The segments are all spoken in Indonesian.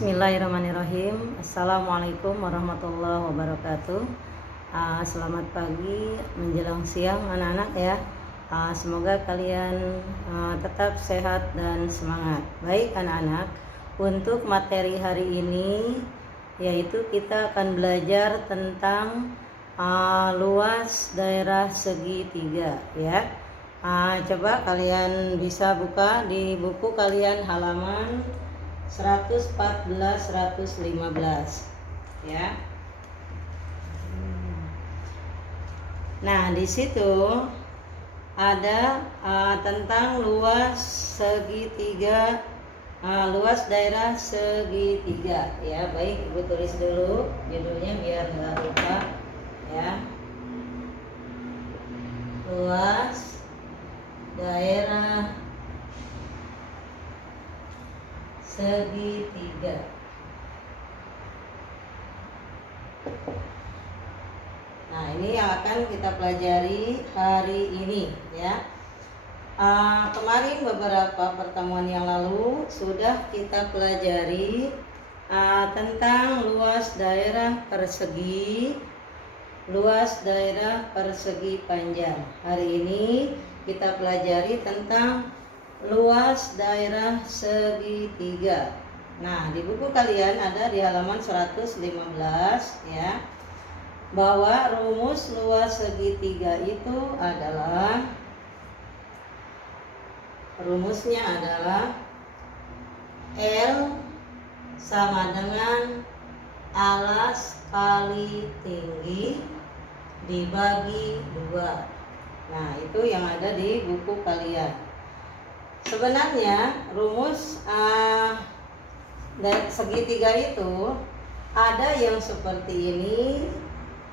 Bismillahirrahmanirrahim. Assalamualaikum warahmatullahi wabarakatuh. Selamat pagi menjelang siang anak-anak ya. Semoga kalian tetap sehat dan semangat. Baik anak-anak, untuk materi hari ini yaitu kita akan belajar tentang luas daerah segitiga ya. Coba kalian bisa buka di buku kalian halaman 114 115 ya. Nah, di situ ada tentang luas segitiga, luas daerah segitiga ya. Baik, Ibu tulis dulu judulnya biar nggak lupa ya. Luas daerah segitiga. Nah, ini yang akan kita pelajari hari ini ya. Kemarin beberapa pertemuan yang lalu sudah kita pelajari tentang luas daerah persegi, luas daerah persegi panjang. Hari ini kita pelajari tentang luas daerah segitiga. Nah, di buku kalian ada di halaman 115 ya, bahwa rumus luas segitiga itu adalah, rumusnya adalah L sama dengan alas kali tinggi dibagi 2. Nah, itu yang ada di buku kalian. Sebenarnya rumus segitiga itu ada yang seperti ini,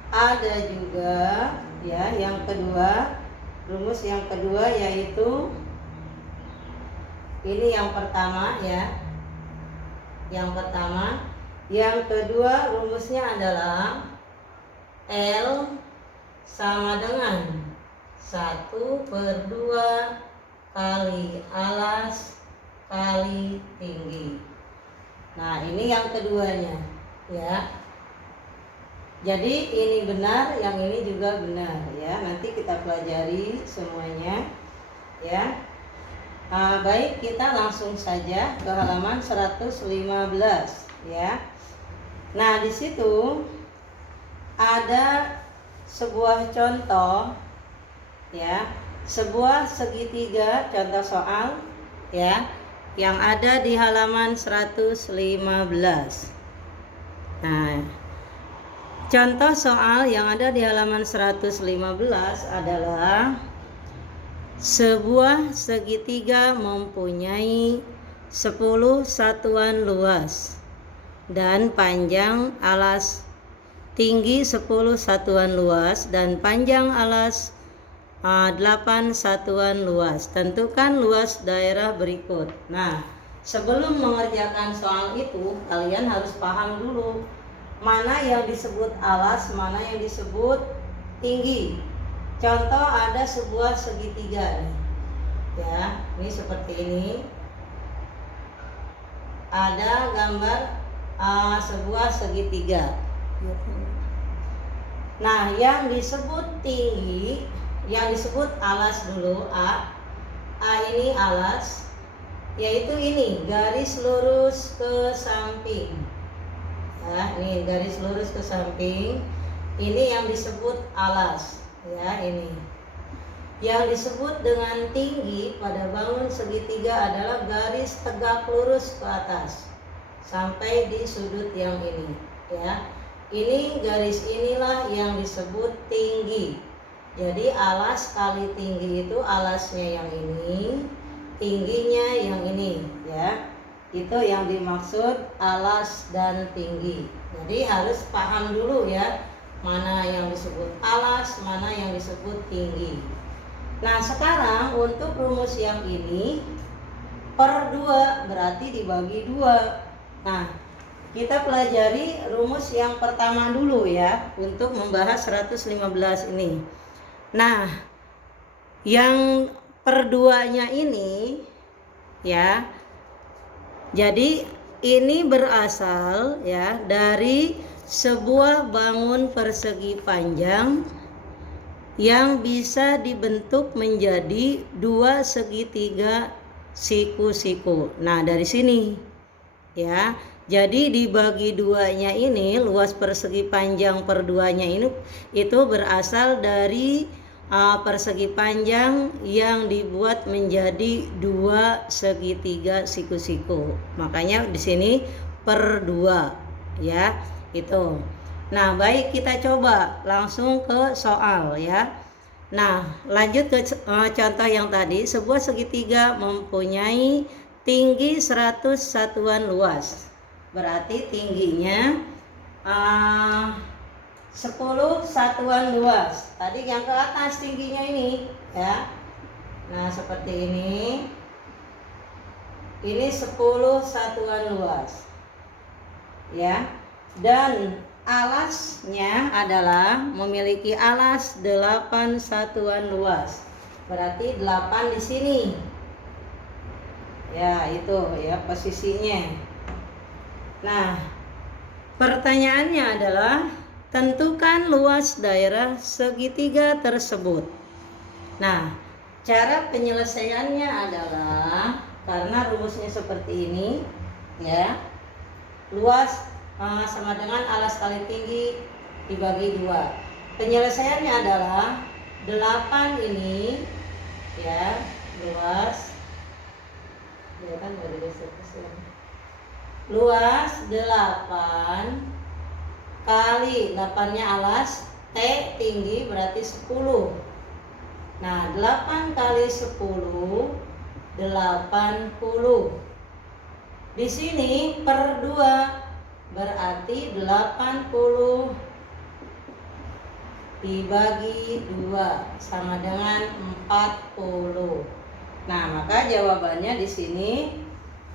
ada juga ya yang kedua. Rumus yang kedua yaitu ini yang pertama ya. Yang pertama, yang kedua rumusnya adalah L sama dengan 1/2 kali alas kali tinggi. Nah, ini yang keduanya ya. Jadi ini benar, yang ini juga benar ya. Nanti kita pelajari semuanya ya. Baik, kita langsung saja ke halaman 115 ya. Nah, di situ ada sebuah contoh ya, sebuah segitiga contoh soal ya, yang ada di halaman 115. Nah, contoh soal yang ada di halaman 115 adalah sebuah segitiga mempunyai 10 satuan luas dan panjang alas, tinggi 10 satuan luas dan panjang alas 8 satuan luas. Tentukan luas daerah berikut. Nah, sebelum mengerjakan soal itu kalian harus paham dulu mana yang disebut alas, mana yang disebut tinggi. Contoh, ada sebuah segitiga nih ya, ini seperti ini. Ada gambar sebuah segitiga. Nah, yang disebut tinggi, yang disebut alas dulu, A ini alas, yaitu ini garis lurus ke samping ya. Ini garis lurus ke samping, ini yang disebut alas ya. Ini yang disebut dengan tinggi pada bangun segitiga adalah garis tegak lurus ke atas sampai di sudut yang ini ya. Ini garis inilah yang disebut tinggi. Jadi alas kali tinggi itu alasnya yang ini, tingginya yang ini ya. Itu yang dimaksud alas dan tinggi. Jadi harus paham dulu ya, mana yang disebut alas, mana yang disebut tinggi. Nah, sekarang untuk rumus yang ini per 2 berarti dibagi 2. Nah, kita pelajari rumus yang pertama dulu ya untuk membahas 115 ini. Nah, yang per 2-nya ini ya, jadi ini berasal ya dari sebuah bangun persegi panjang yang bisa dibentuk menjadi dua segitiga siku-siku. Nah, dari sini ya. Jadi dibagi duanya ini, luas persegi panjang per duanya ini itu berasal dari persegi panjang yang dibuat menjadi dua segitiga siku-siku. Makanya di sini per dua ya, itu. Nah, baik, kita coba langsung ke soal ya. Nah, lanjut ke contoh yang tadi. Sebuah segitiga mempunyai tinggi 100 satuan luas. Berarti tingginya 10 satuan luas. Tadi yang ke atas tingginya ini ya. Nah, seperti ini. Ini 10 satuan luas. Ya. Dan alasnya adalah memiliki alas 8 satuan luas. Berarti 8 di sini. Ya, itu ya posisinya. Nah, pertanyaannya adalah tentukan luas daerah segitiga tersebut. Nah, cara penyelesaiannya adalah karena rumusnya seperti ini ya. Luas sama dengan alas kali tinggi dibagi 2. Penyelesaiannya adalah 8 ini ya, luas ya kan luas 8 kali 8-nya alas, T tinggi berarti 10. Nah, 8 kali 10 80. Di sini per 2 berarti 80 dibagi 2 sama dengan 40. Nah, maka jawabannya di sini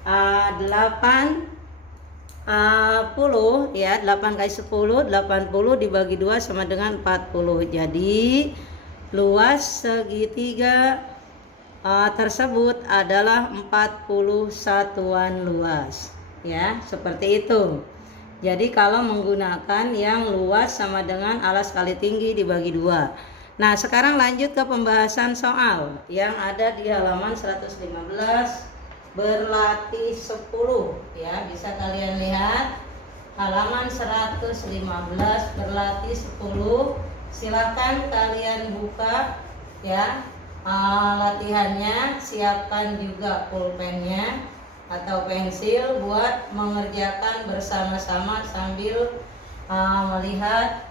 80 ya, 8 kali 10 80 dibagi 2 sama dengan 40. Jadi luas segitiga tersebut adalah 40 satuan luas ya, seperti itu. Jadi kalau menggunakan yang luas sama dengan alas kali tinggi dibagi 2. Nah, sekarang lanjut ke pembahasan soal yang ada di halaman 115 berlatih 10 ya, bisa kalian lihat halaman 115 berlatih 10. Silakan kalian buka ya latihannya, siapkan juga pulpennya atau pensil buat mengerjakan bersama-sama sambil melihat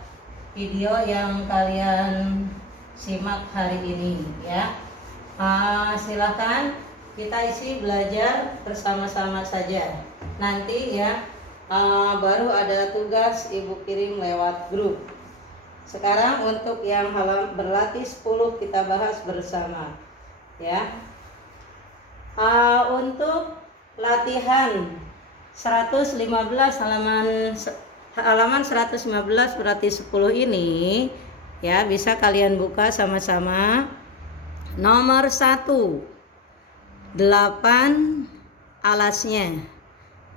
video yang kalian simak hari ini ya. Silakan kita isi belajar bersama-sama saja. Nanti ya baru ada tugas ibu kirim lewat grup. Sekarang untuk yang halaman berlatih 10 kita bahas bersama ya. Untuk latihan 115 halaman 115 berarti 10 ini ya, bisa kalian buka sama-sama. Nomor 1, 8 alasnya,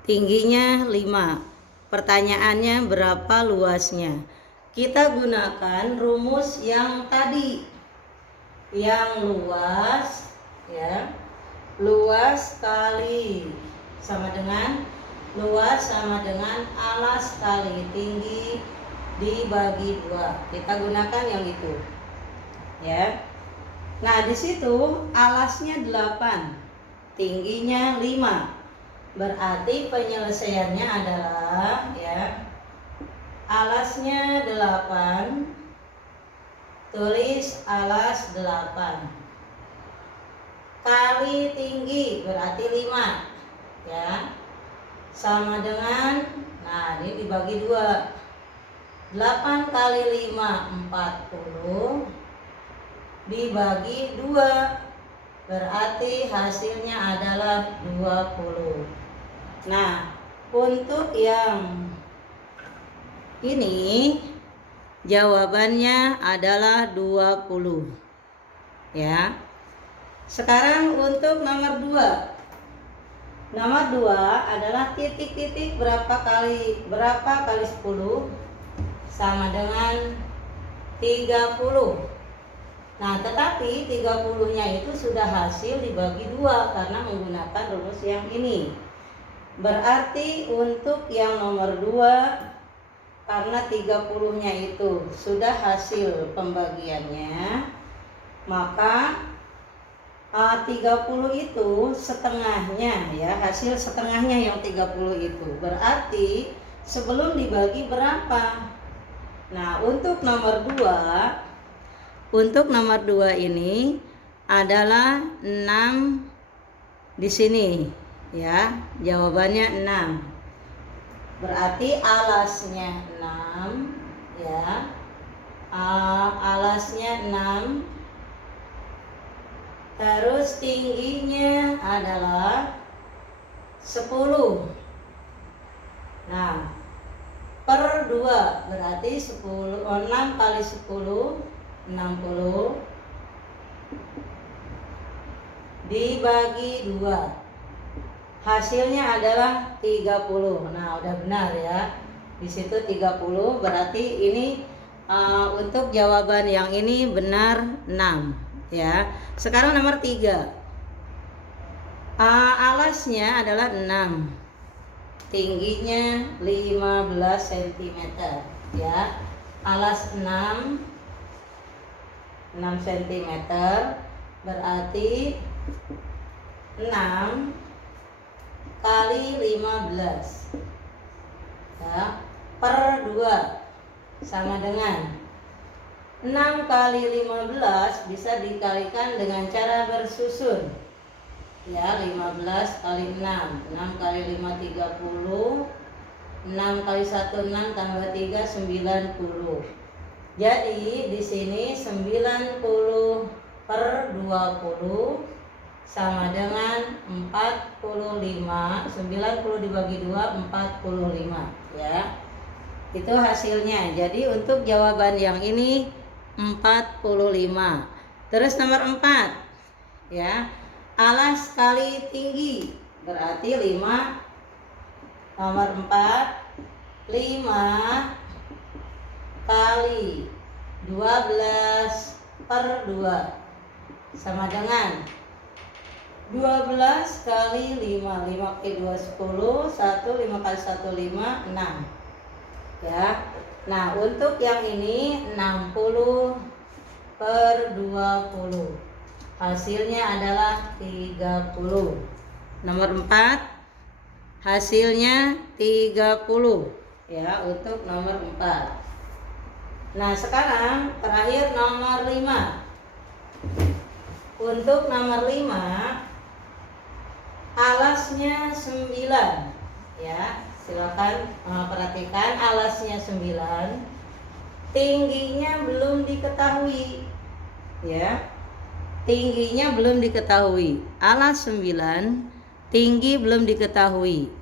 tingginya 5. Pertanyaannya berapa luasnya? Kita gunakan rumus yang tadi, yang luas ya, luas kali sama dengan luas sama dengan alas kali tinggi dibagi 2. Kita gunakan yang itu ya. Nah, di situ alasnya 8, tingginya 5. Berarti penyelesaiannya adalah ya, alasnya 8, tulis alas 8 kali tinggi berarti 5 ya, sama dengan, nah ini dibagi 2, 8 kali 5 40 dibagi 2 berarti hasilnya adalah 20. Nah, untuk yang ini jawabannya adalah 20 ya. Sekarang untuk nomor 2. Nomor 2 adalah titik-titik berapa kali 10 sama dengan 30. Nah, tetapi 30-nya itu sudah hasil dibagi 2 karena menggunakan rumus yang ini. Berarti untuk yang nomor 2, karena 30-nya itu sudah hasil pembagiannya, maka 30 itu setengahnya ya, hasil setengahnya yang 30 itu. Berarti sebelum dibagi berapa? Nah, untuk nomor 2 ini adalah 6 di sini ya. Jawabannya 6. Berarti alasnya 6 ya. Alasnya 6. Terus tingginya adalah 10. Nah, per 2 berarti 6 kali 10 60 dibagi 2. Hasilnya adalah 30. Nah, udah benar ya. Di situ 30, berarti ini untuk jawaban yang ini benar 6 ya. Sekarang nomor 3. Alasnya adalah 6. Tingginya 15 cm ya. Alas 6 cm berarti 6 kali 15 ya, per 2 sama dengan 6 kali 15 bisa dikalikan dengan cara bersusun ya. 15 kali 6, 6 kali 5 30, 6 kali 1 6 tambah 3 90. Jadi di sini 90 per 20 sama dengan 45. 90 dibagi 2 45 ya. Itu hasilnya. Jadi untuk jawaban yang ini 45. Terus nomor 4 ya. Alas kali tinggi berarti 5. Nomor 4 5 kali 12 per 2 sama dengan 12 kali 5. 5 kali 2 10, 1 5 kali 1 5 6 ya. Nah, untuk yang ini 60 per 20. Hasilnya adalah 30. Nomor 4 hasilnya 30 ya untuk nomor 4. Nah, sekarang terakhir nomor 5. Untuk nomor 5 alasnya 9 ya. Silakan perhatikan, alasnya 9. Tingginya belum diketahui ya. Tingginya belum diketahui. Alas 9, tinggi belum diketahui.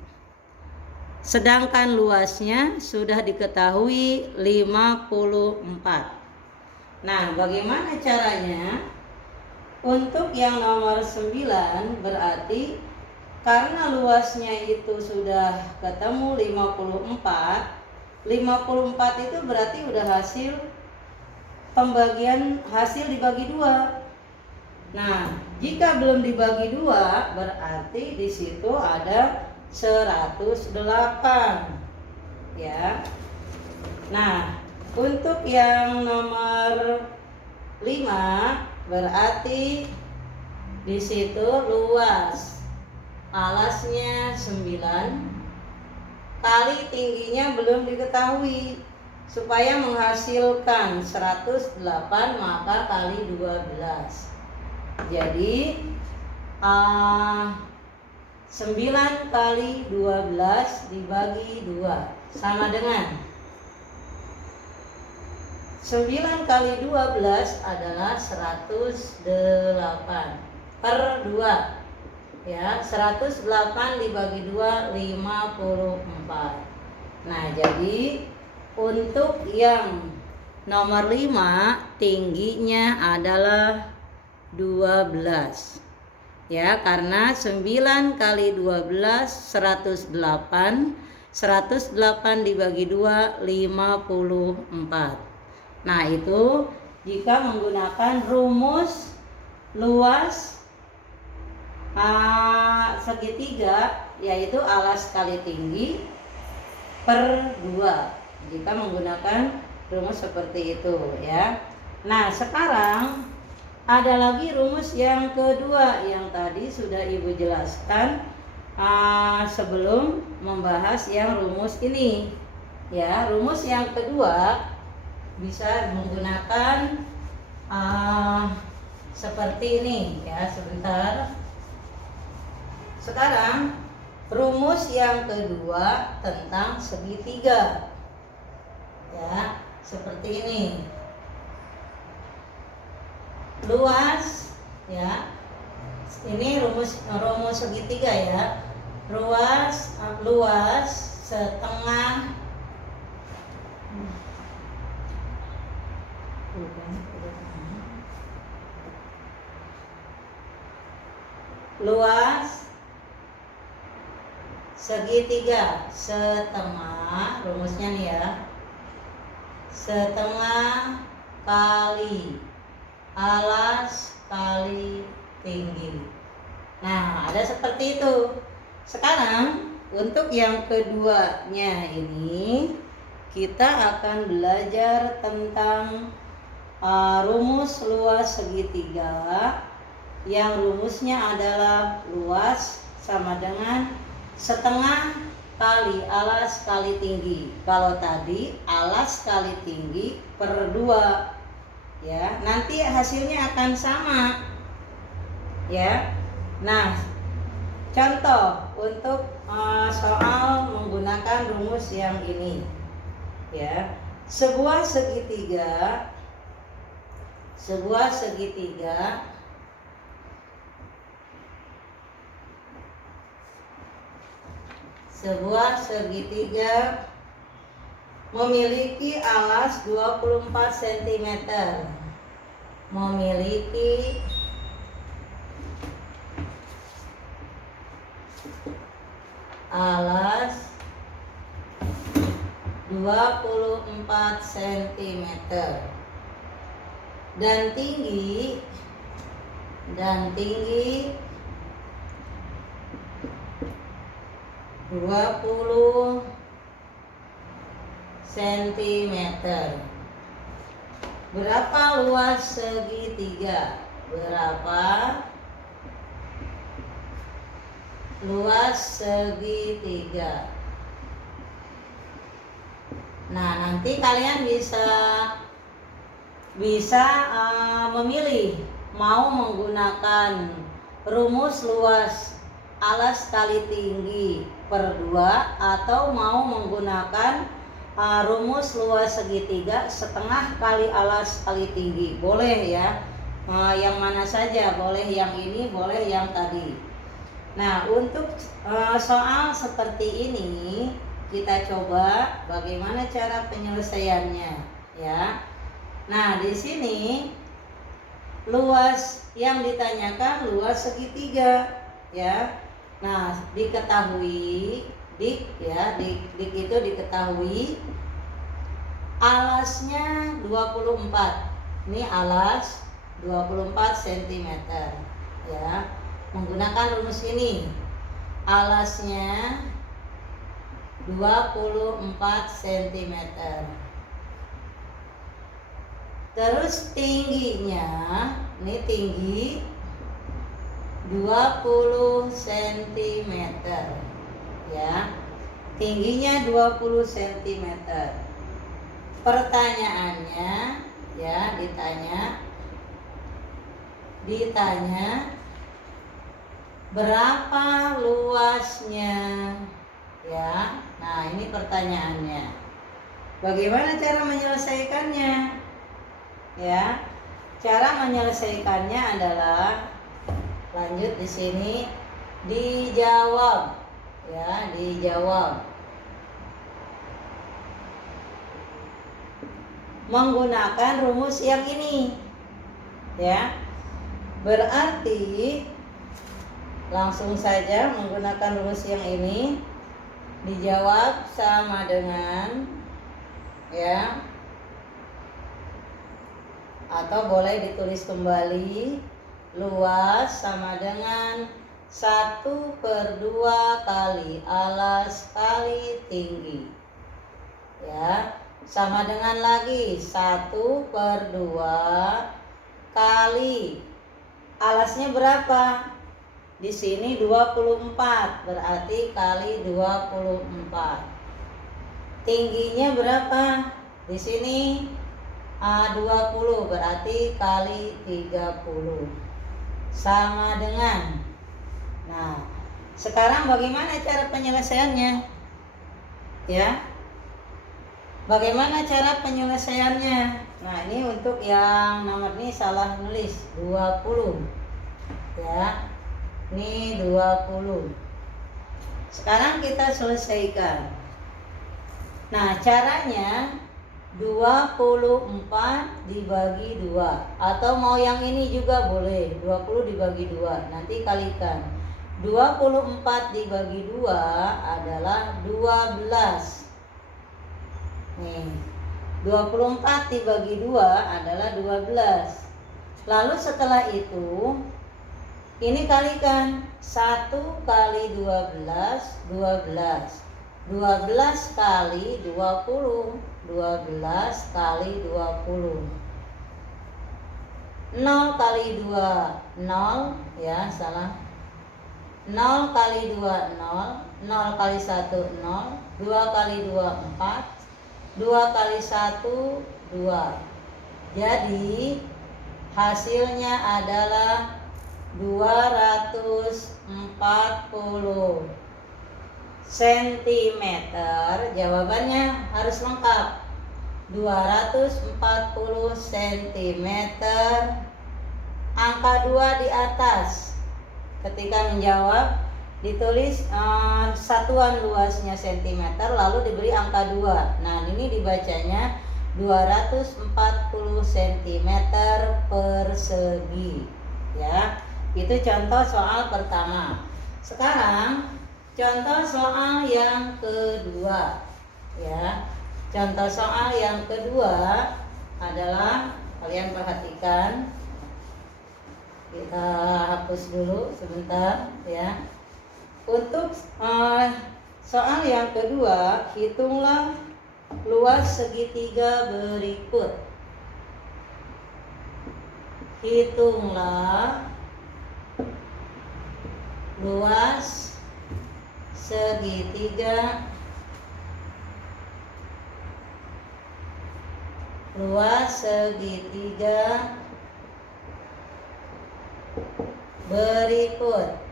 Sedangkan luasnya sudah diketahui 54. Nah, bagaimana caranya? Untuk yang nomor 9 berarti karena luasnya itu sudah ketemu 54. 54 itu berarti udah hasil pembagian, hasil dibagi 2. Nah, jika belum dibagi 2 berarti di situ ada 108 ya. Nah, untuk yang nomor 5 berarti di situ luas alasnya 9 kali tingginya belum diketahui. Supaya menghasilkan 108 maka kali 12. Jadi 9 kali 12 dibagi 2 sama dengan 9 kali 12 adalah 108 per 2 ya. 108 dibagi 2 54. Nah, jadi untuk yang nomor 5 tingginya adalah 12 ya, karena 9 kali 12 108. 108 dibagi 2 54. Nah, itu jika menggunakan rumus luas segitiga, yaitu alas kali tinggi per 2. Jika menggunakan rumus seperti itu ya. Nah, sekarang ada lagi rumus yang kedua yang tadi sudah Ibu jelaskan sebelum membahas yang rumus ini. Ya, rumus yang kedua bisa menggunakan seperti ini ya. Sebentar. Sekarang rumus yang kedua tentang segitiga. Ya, seperti ini. Luas ya. Ini rumus segitiga ya. Luas setengah luas segitiga setengah, rumusnya nih ya, setengah kali alas kali tinggi. Nah, ada seperti itu. Sekarang untuk yang keduanya ini kita akan belajar tentang rumus luas segitiga, yang rumusnya adalah luas sama dengan setengah kali alas kali tinggi. Kalau tadi alas kali tinggi per 2 ya, nanti hasilnya akan sama ya. Nah, contoh untuk soal menggunakan rumus yang ini ya. Sebuah segitiga memiliki alas 24 cm. Memiliki alas 24 cm dan tinggi 20 cm. Berapa luas segitiga? Berapa luas segitiga? Nah, nanti kalian bisa memilih mau menggunakan rumus luas alas kali tinggi per 2 atau mau menggunakan rumus luas segitiga setengah kali alas kali tinggi. Boleh ya, yang mana saja, boleh yang ini, boleh yang tadi. Nah, untuk soal seperti ini kita coba bagaimana cara penyelesaiannya ya. Nah, di sini luas yang ditanyakan luas segitiga ya. Nah, diketahui dik itu diketahui alasnya 24. Ini alas 24 cm ya. Menggunakan rumus ini alasnya 24 cm. Terus tingginya, ini tinggi 20 cm ya. Tingginya 20 cm. Pertanyaannya ya, ditanya berapa luasnya ya. Nah, ini pertanyaannya. Bagaimana cara menyelesaikannya? Ya. Cara menyelesaikannya adalah lanjut di sini dijawab ya, dijawab menggunakan rumus yang ini ya. Berarti Langsung saja menggunakan rumus yang ini dijawab sama dengan, ya, atau boleh ditulis kembali, luas sama dengan 1/2 kali alas kali tinggi, ya, sama dengan lagi 1/2 kali alasnya berapa? Di sini 24, berarti kali 24. Tingginya berapa? Di sini 20, berarti kali 30. Sama dengan. Nah, sekarang bagaimana cara penyelesaiannya? Ya. Bagaimana cara penyelesaiannya? Nah, ini untuk yang nomor ini salah nulis 20. Ya. Ini 20. Sekarang kita selesaikan. Nah, caranya 24 dibagi 2. Atau mau yang ini juga boleh, 20 dibagi 2. Nanti kalikan. 24 dibagi 2 adalah 12. Nih, 24 dibagi 2 adalah 12. Lalu setelah itu ini kalikan 1 kali 12, 12. 12 kali 20, 12 kali 20. 0 kali 2, 0, ya, salah. 0 kali 2, 0. 0 kali 1, 0. 2 kali 2, 4. 2 kali 1, 2. Jadi hasilnya adalah 240 cm. Jawabannya harus lengkap. 240 cm. Angka 2 di atas. Ketika menjawab ditulis satuan luasnya cm, lalu diberi angka 2. Nah, ini dibacanya 240 cm persegi, ya. Itu contoh soal pertama. Sekarang contoh soal yang kedua, ya. Contoh soal yang kedua adalah, kalian perhatikan, kita hapus dulu sebentar, ya. Untuk soal yang kedua, hitunglah luas segitiga berikut. Hitunglah luas segitiga berikut.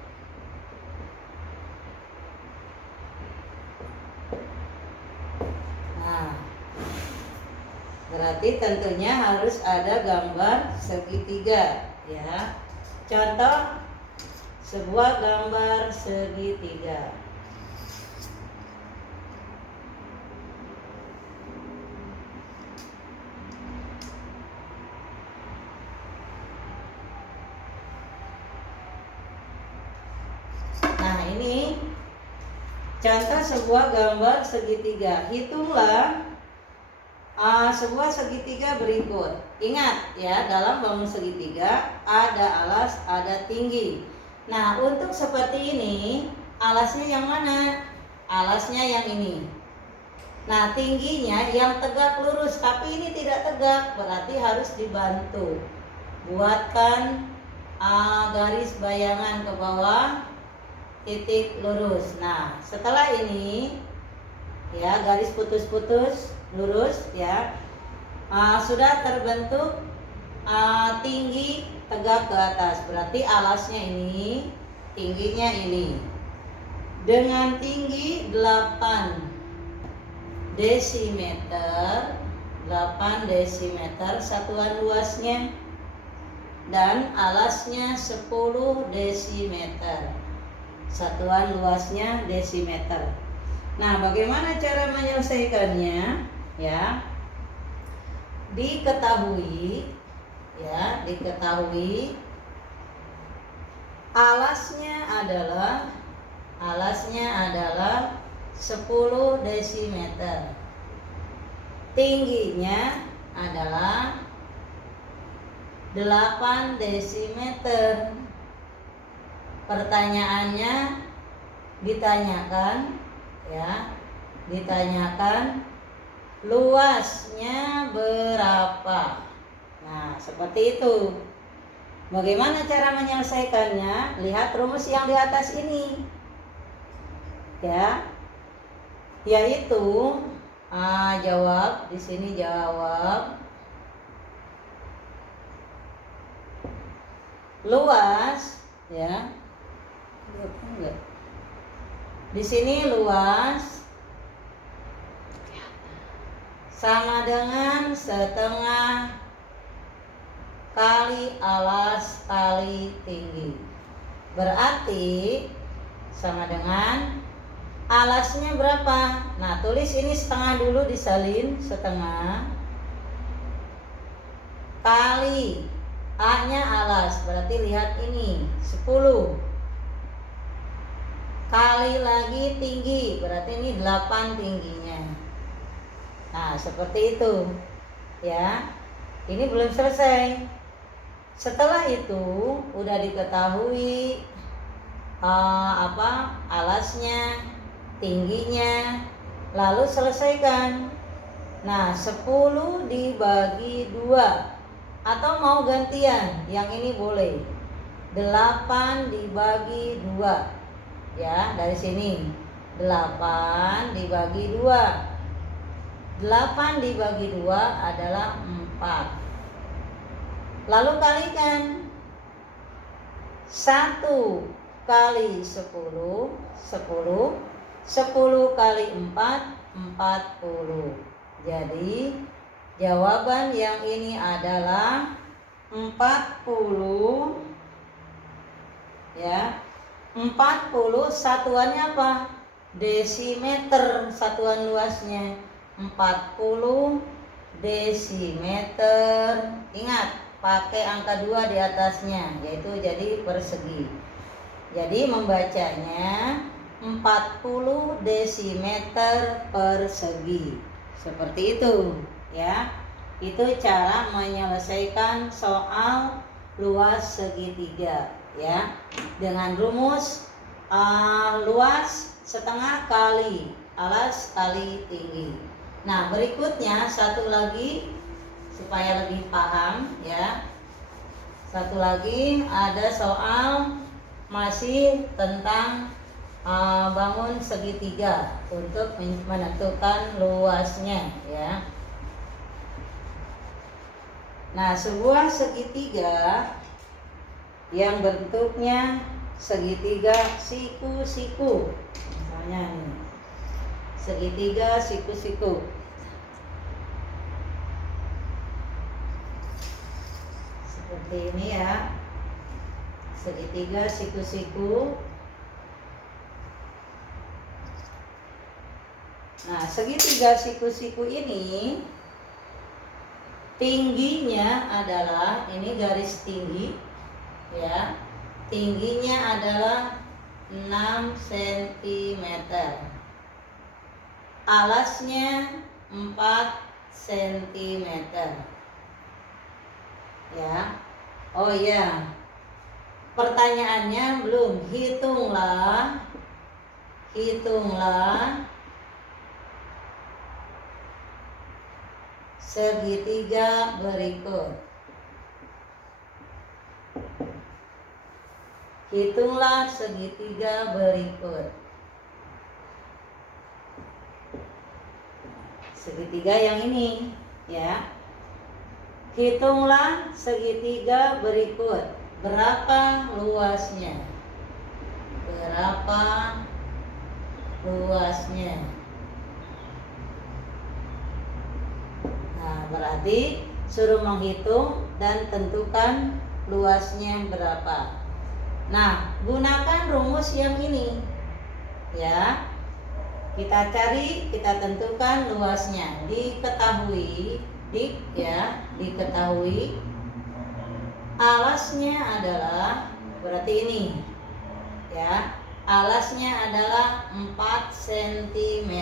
Nah, berarti tentunya harus ada gambar segitiga, ya. Contoh sebuah gambar segitiga. Nah, ini contoh sebuah gambar segitiga. Hitunglah sebuah segitiga berikut. Ingat, ya, dalam bangun segitiga ada alas, ada tinggi. Nah, untuk seperti ini, alasnya yang mana? Alasnya yang ini. Nah, tingginya yang tegak lurus, tapi ini tidak tegak, berarti harus dibantu. Buatkan garis bayangan ke bawah, titik lurus. Nah, setelah ini, ya, garis putus-putus lurus, ya, sudah terbentuk tinggi tegak ke atas, berarti alasnya ini, tingginya ini, dengan tinggi 8 desimeter, 8 desimeter satuan luasnya, dan alasnya 10 desimeter, satuan luasnya desimeter. Nah, bagaimana cara menyelesaikannya? Ya, diketahui Alasnya adalah 10 desimeter. Tingginya adalah 8 desimeter. Pertanyaannya ditanyakan luasnya berapa. Nah, seperti itu. Bagaimana cara menyelesaikannya? Lihat rumus yang di atas ini. Ya. Yaitu jawab di sini luas, ya. Di sini luas sama dengan setengah kali alas kali tinggi. Berarti sama dengan alasnya berapa? Nah, tulis ini setengah dulu, disalin setengah kali A-nya alas, berarti lihat ini 10 kali lagi tinggi, berarti ini 8 tingginya. Nah, seperti itu ya. Ini belum selesai. Setelah itu udah diketahui alasnya, tingginya, lalu selesaikan. Nah, 10 dibagi 2, atau mau gantian, yang ini boleh 8 dibagi 2. Ya, dari sini 8 dibagi 2. 8 dibagi 2 adalah 4. Lalu kalikan 1 kali 10, 10 kali 4, 40. Jadi jawaban yang ini adalah 40. Ya. 40 satuannya apa? Desimeter, satuan luasnya 40 desimeter. Ingat, pakai angka 2 di atasnya, yaitu jadi persegi. Jadi membacanya 40 desimeter persegi. Seperti itu ya. Itu cara menyelesaikan soal luas segitiga ya, dengan rumus luas setengah kali alas kali tinggi. Nah, berikutnya satu lagi supaya lebih paham ya. Satu lagi ada soal masih tentang bangun segitiga untuk menentukan luasnya ya. Nah, sebuah segitiga yang bentuknya segitiga siku-siku, misalnya ini segitiga siku-siku, seperti ini ya, segitiga siku-siku. Nah, segitiga siku-siku ini tingginya adalah, ini garis tinggi ya, tingginya adalah 6 cm, alasnya 4 cm ya. Oh ya, pertanyaannya belum, hitunglah segitiga berikut. Hitunglah segitiga berikut. Segitiga yang ini ya. Hitunglah segitiga berikut. Berapa luasnya? Nah, berarti suruh menghitung dan tentukan luasnya berapa. Nah, gunakan rumus yang ini ya. Kita cari, kita tentukan luasnya. Diketahui alasnya adalah berarti ini ya. Alasnya adalah 4 cm.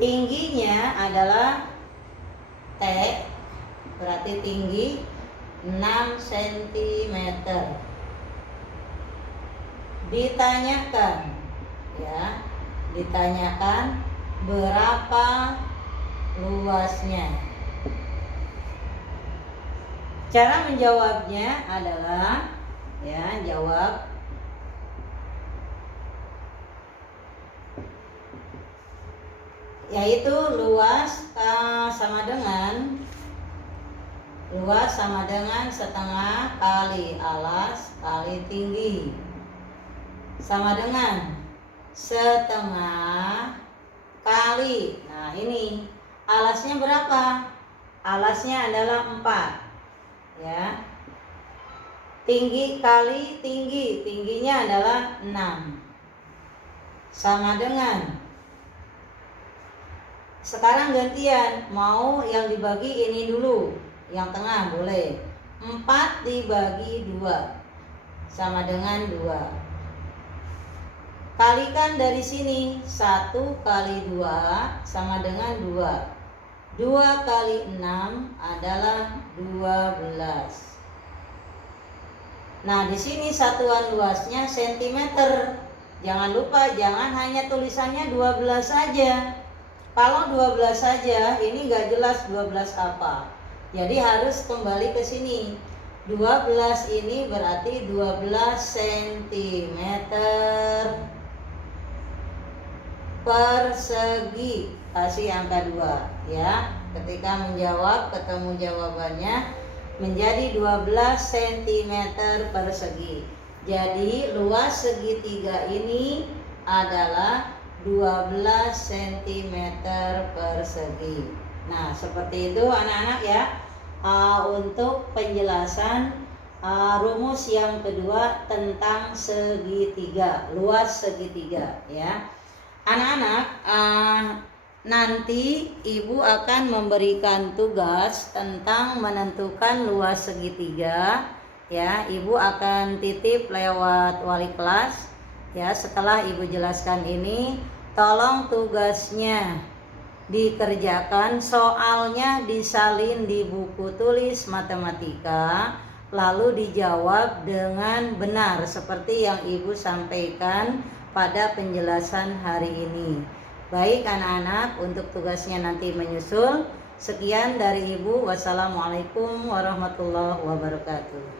Tingginya adalah T, berarti tinggi 6 cm. Ditanyakan ya, ditanyakan berapa luasnya. Cara menjawabnya adalah ya, jawab yaitu luas sama dengan setengah kali alas kali tinggi, sama dengan setengah kali. Nah ini alasnya berapa? Alasnya adalah 4 ya. Tinggi kali tinggi, tingginya adalah 6, sama dengan, sekarang gantian, mau yang dibagi ini dulu, yang tengah boleh. 4 dibagi 2 sama dengan 2. Kalikan dari sini, 1 kali 2 sama dengan 2. 2 kali 6 adalah 12. Nah, di sini satuan luasnya cm. Jangan lupa, jangan hanya tulisannya 12 saja. Kalau 12 saja, ini nggak jelas 12 apa. Jadi harus kembali ke sini. 12 ini berarti 12 cm persegi. Kasih angka 2 ya. Ketika menjawab, ketemu jawabannya menjadi 12 cm persegi. Jadi luas segitiga ini adalah 12 cm persegi. Nah, seperti itu anak-anak ya. Untuk penjelasan rumus yang kedua tentang segitiga, luas segitiga ya. Anak-anak, nanti ibu akan memberikan tugas tentang menentukan luas segitiga ya. Ibu akan titip lewat wali kelas. Ya, setelah ibu jelaskan ini, tolong tugasnya dikerjakan, soalnya disalin di buku tulis matematika, lalu dijawab dengan benar seperti yang ibu sampaikan pada penjelasan hari ini. Baik anak-anak, untuk tugasnya nanti menyusul. Sekian dari ibu. Wassalamualaikum warahmatullahi wabarakatuh.